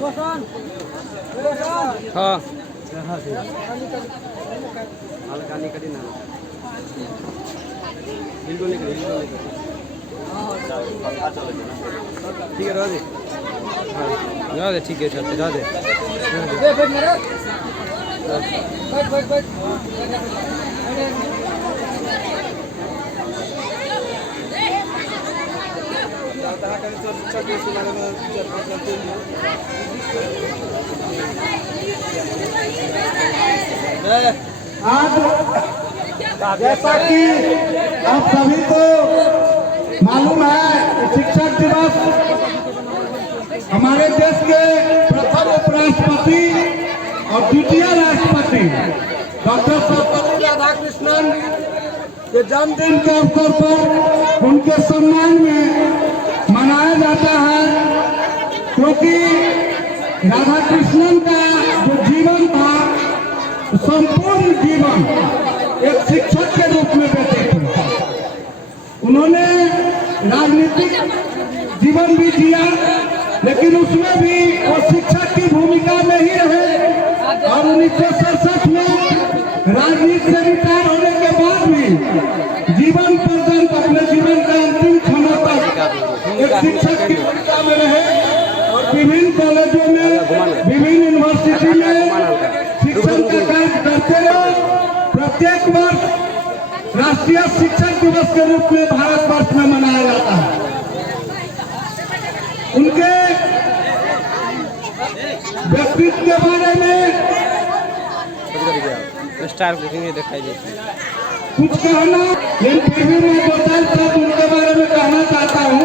हाँ ठीक है, रह दे ठीक है, चलते रह दे। आज जैसा कि आप सभी को मालूम है, शिक्षक दिवस हमारे देश के प्रथम उपराष्ट्रपति और द्वितीय राष्ट्रपति डॉक्टर सर्वपल्ली राधाकृष्णन के जन्मदिन के अवसर पर उनके सम्मान में मनाया जाता है, क्योंकि राधाकृष्णन का जो जीवन था, संपूर्ण जीवन एक शिक्षक के रूप में व्यतीत हुआ। उन्होंने राजनीतिक जीवन भी जिया, लेकिन उसमें भी वो शिक्षक की भूमिका में ही रहे और 1967 में राजनीति से रिटायर होने के बाद भी जीवन पर्यंत अपने जीवन का अंतिम क्षणों तक एक शिक्षक की भूमिका में रहे और विभिन्न कॉलेजों में, विभिन्न यूनिवर्सिटी में शिक्षण का कार्य करते रहे। प्रत्येक वर्ष राष्ट्रीय शिक्षक दिवस के रूप में भारतवर्ष में मनाया जाता है। उनके व्यक्तित्व के बारे में स्टार दिखाई देती है कुछ कहना, लेकिन फिर भी मैं दो चार शब्द उनके बारे में कहना चाहता हूँ।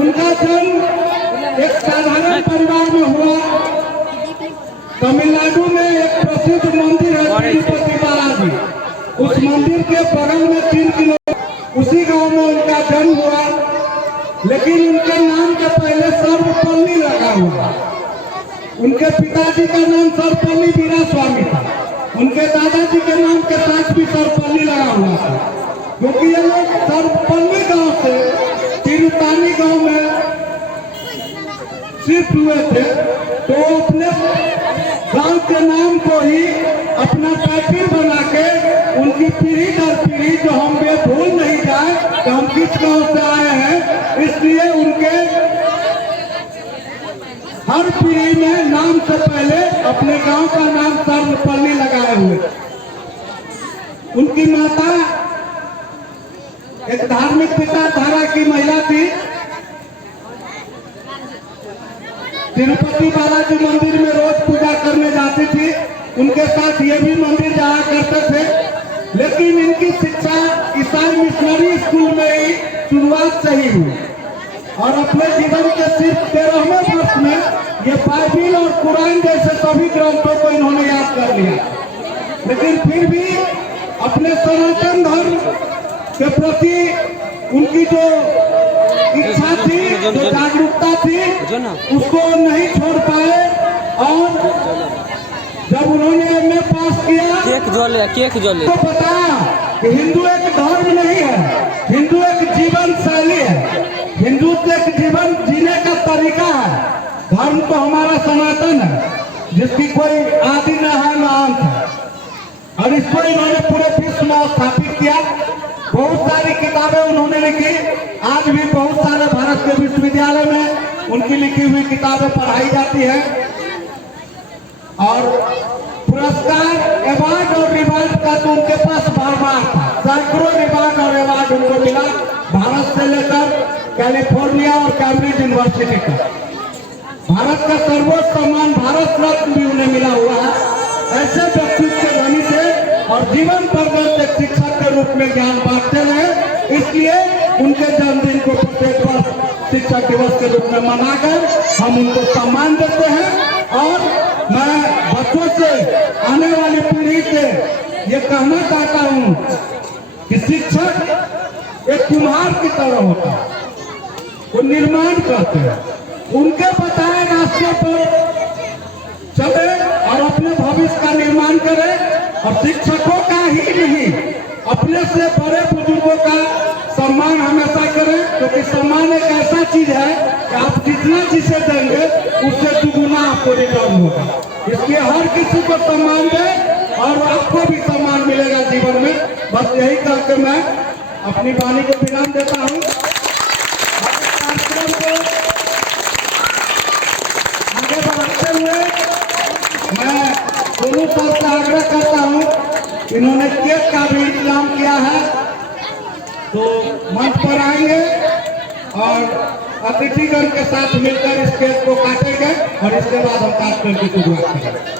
उनका जन्म एक साधारण परिवार में हुआ। तमिलनाडु में एक प्रसिद्ध मंदिर है तिरुपति बालाजी, उस मंदिर के बगल में 3 किलोमीटर उसी गांव में उनका जन्म हुआ। लेकिन उनके नाम के पहले सर्वपल्ली लगा हुआ। उनके पिताजी का नाम सर्वपल्ली वीरास्वामी था, उनके दादाजी के नाम के साथ भी सर्वपल्ली लगा हुआ था, क्योंकि ये लोग सर्वपल्ली गांव से तिरुतानी गांव में शिफ्ट हुए थे। तो अपने गांव के नाम को ही अपना टाइटल बना के उनकी पीढ़ी दर पीढ़ी जो हम ये भूल नहीं जाए कि हम किस गांव से आए हैं, इसलिए उनके हर पीढ़ी में नाम से पहले अपने गांव का नाम सर्वपल्ली लगाए हुए। उनकी माता एक धार्मिक विचारधारा की महिला थी। तिरुपति बालाजी मंदिर में रोज पूजा करने जाती थी, उनके साथ ये भी मंदिर जाया करते थे। लेकिन इनकी शिक्षा ईसाई मिशनरी स्कूल में ही शुरुआत से ही हुई और अपने जीवन के सिर्फ 13वें वर्ष में ये बाइबिल और कुरान जैसे सभी ग्रंथों को इन्होंने याद कर लिया। लेकिन फिर भी अपने सनातन धर्म के प्रति उनकी जो इच्छा थी, जो जागरूकता थी, उसको नहीं छोड़ पाए। और जब उन्होंने एमए पास किया, केक जोले तो बताया कि हिंदू एक धर्म नहीं है, हिंदू एक जीवन शैली है, हिंदू एक जीवन जीने का तरीका है। धर्म तो हमारा सनातन है, जिसकी कोई आदि न है न अंत है, और इसको इन्होंने पूरे विश्व में स्थापित किया। बहुत सारी किताबें उन्होंने लिखी, आज भी बहुत सारे भारत के विश्वविद्यालय में उनकी लिखी हुई किताबें पढ़ाई जाती है। और पुरस्कार, अवार्ड और रिवार्ड का तो उनके पास बार-बार था, सैकड़ों रिवार्ड और अवार्ड उनको मिला, भारत से लेकर कैलिफोर्निया और कैम्ब्रिज यूनिवर्सिटी का। भारत का सर्वोच्च सम्मान भारत रत्न भी उन्हें मिला हुआ है। ऐसे व्यक्तित्व के धनी थे और जीवन पर्यंत एक शिक्षक के रूप में ज्ञान बांटते रहे। इसलिए उनके जन्मदिन को प्रत्येक वर्ष शिक्षक दिवस के रूप में मनाकर हम उनको सम्मान देते हैं। और मैं बच्चों से, आने वाली पीढ़ी से ये कहना चाहता हूँ कि शिक्षक एक कुम्हार की तरह होता है, वो निर्माण करते हैं, उनके बताए रास्ते पर चले और अपने भविष्य का निर्माण करें। और शिक्षकों का ही नहीं, अपने से बड़े बुजुर्गों का सम्मान हमेशा करें, तो क्योंकि सम्मान एक ऐसा चीज है कि आप जितना जिसे देंगे उससे दुगुना आपको रिटर्न होगा। इसलिए हर किसी को सम्मान दें और आपको भी सम्मान मिलेगा जीवन में। बस यही करके मैं अपनी वाणी को विराम देता हूँ। कार्यक्रम को आगे बढ़ाते हुए मैं दोनों सर से आग्रह करता हूँ, इन्होंने केक का भी इंतजाम किया है तो मंच पर आएंगे और अतिथिगण के साथ मिलकर इस केक को काटेंगे और इसके बाद हम कार्यक्रम की शुरुआत करेंगे।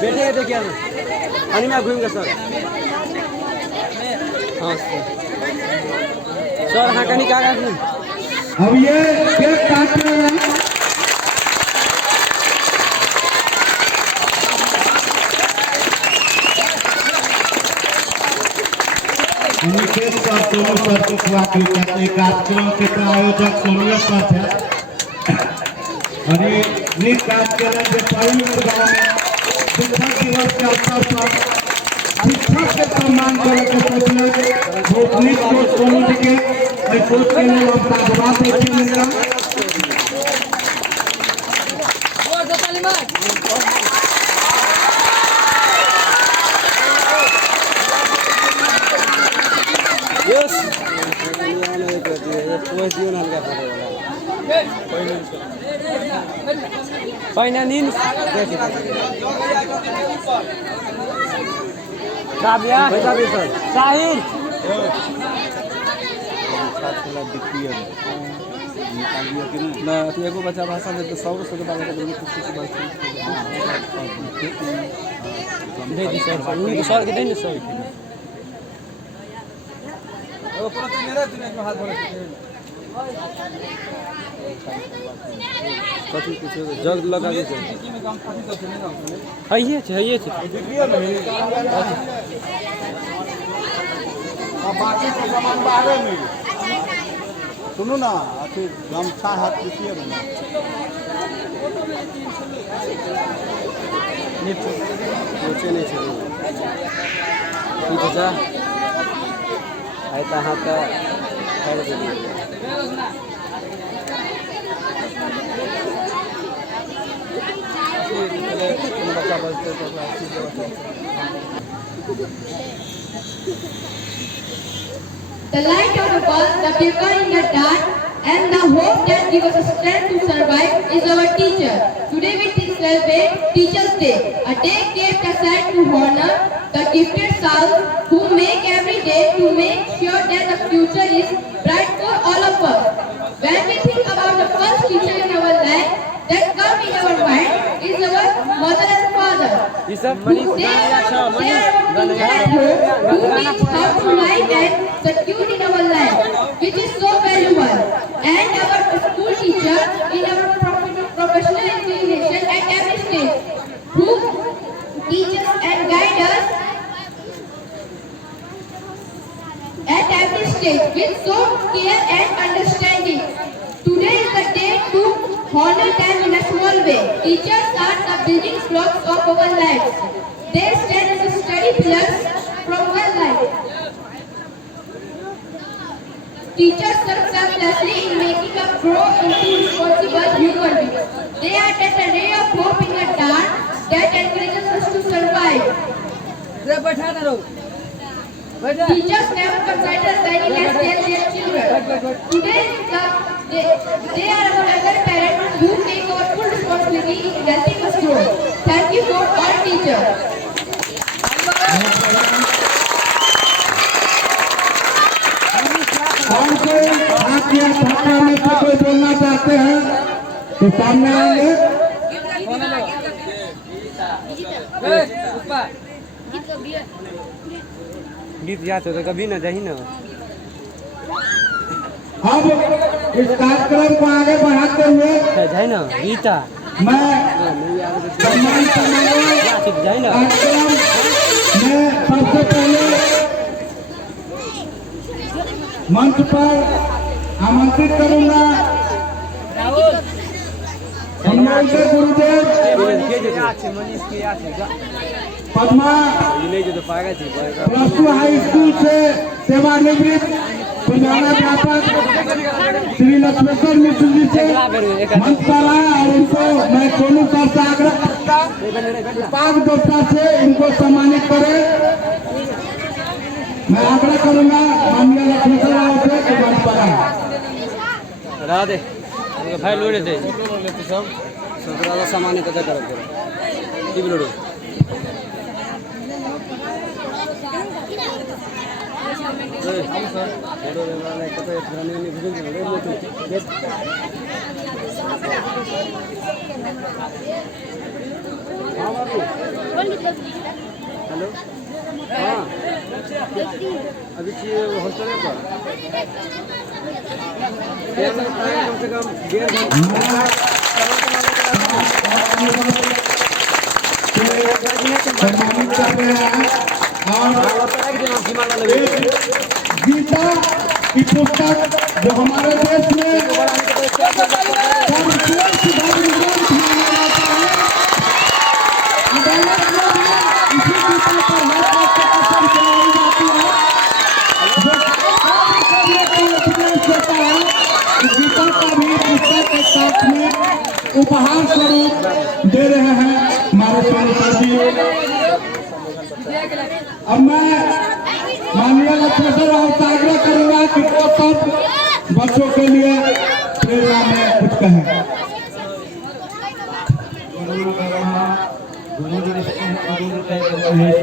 बैठे देखिए पानी में घूमेंगे सर। हाँ सर हाँ कहीं क्या अब ये केक काट रहे हैं। निकेश सर सोनू सर को कार्यक्रम के आयोजक सोनिया सर थे और ये नृत्य कार्यक्रम के पवित्र गाँव में शिक्षक दिवस के अवसर पर शिक्षक के सम्मान करने के सोचने भोपनी को सोनू जी के मैं सोच के लिए अपना जवाब देती हूँ। Painanin Rabia Sahil ना एगो बच्चा भाषा दे तो 100 से बात कर दे दी सर उनको सर के देंगे सर ओ पूरा मेरा तूने हाथ बोले कथी कुछ जग लगा दे है ये छे बाकी के सामान बाहर में सुनो ना अथी गमछा हाथ दीजिए ना नीचे नहीं छे ठीक है जा आइता हाथ का कर दे The light of the bulb, the beacon in the dark, and the hope that gives us strength to survive is our teacher. Today we celebrate Teachers' Day, a day kept aside to honor the gifted souls who make every day to make sure that the future is bright for all of us. When we think about the first teacher in our life, that comes in our mind is our mother and father. ये सब Who say our teacher at home, who teach how to live and secure in our life, which is so valuable. And our school teacher in our professional inclination at every stage, who teach us and guide us at every stage with so care and understanding. Today is the day to honor them in a small way. Teachers are the building blocks of our lives. They stand as steady pillars from our life. Teachers serve selflessly in making us grow into responsible human beings. They are that ray of hope in the dark that encourages us to survive. Teachers never consider us any less than their children. Today, they are our other parents who take our full responsibility in helping us grow. Thank you for all teachers. और कोई आपके भाषा में से कोई बोलना चाहते हैं तो सामने आएंगे। गीत याद होता कभी ना जाही ना। अब इस कार्यक्रम को आगे बढ़ाते हुए जाए ना गीता मैं सम्मान समारोह जाए ना कार्यक्रम में सबसे पहले मंच पर आमंत्रित करूंगा हम लोग के गुरुदेव पद्मा प्लस 2 हाई स्कूल से सेवानिवृत्त पुराना अध्यापक श्री लक्ष्मेश्वर मिश्र जी से मंच पर आए और उनको मैं सोनू सर से आग्रह करता विभाग देवता से इनको सम्मानित करें। मैं आग्रह करूंगा माननीय लक्ष्मेश्वर राव से कि मंच पर आए। राधे भाई लोड़े थे सब सत्रह सामान्य कदा करते ठीक लोड़ो हेलो हाँ अभी हॉस्टल है पर कम से कम 1.5 घंटा सम्मानित कर रहे हैं और गीता की पुस्तक जो हमारे देश में सर्वश्रेष्ठ धर्म ग्रंथ माना जाता है, अदालत में भी इसी गीता पर हर बात से कसम चलाई जाती है, जो करने का उपदेश देता है कि गीता का भी पुस्तक के साथ में उपहार स्वरूप दे रहे हैं हमारे सोनू सर जी। अब मैं माननीय लक्ष्मेश्वर राव से आग्रह करूंगा कि वो सब बच्चों के लिए प्रेरणा में कुछ कहें।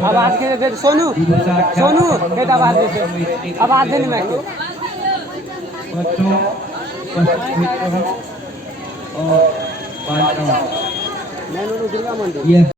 आवाज के दे सोनू सोनू के आवाज दे आवाज देने में बच्चों और बालिकाओं मैं दुर्गा मंदिर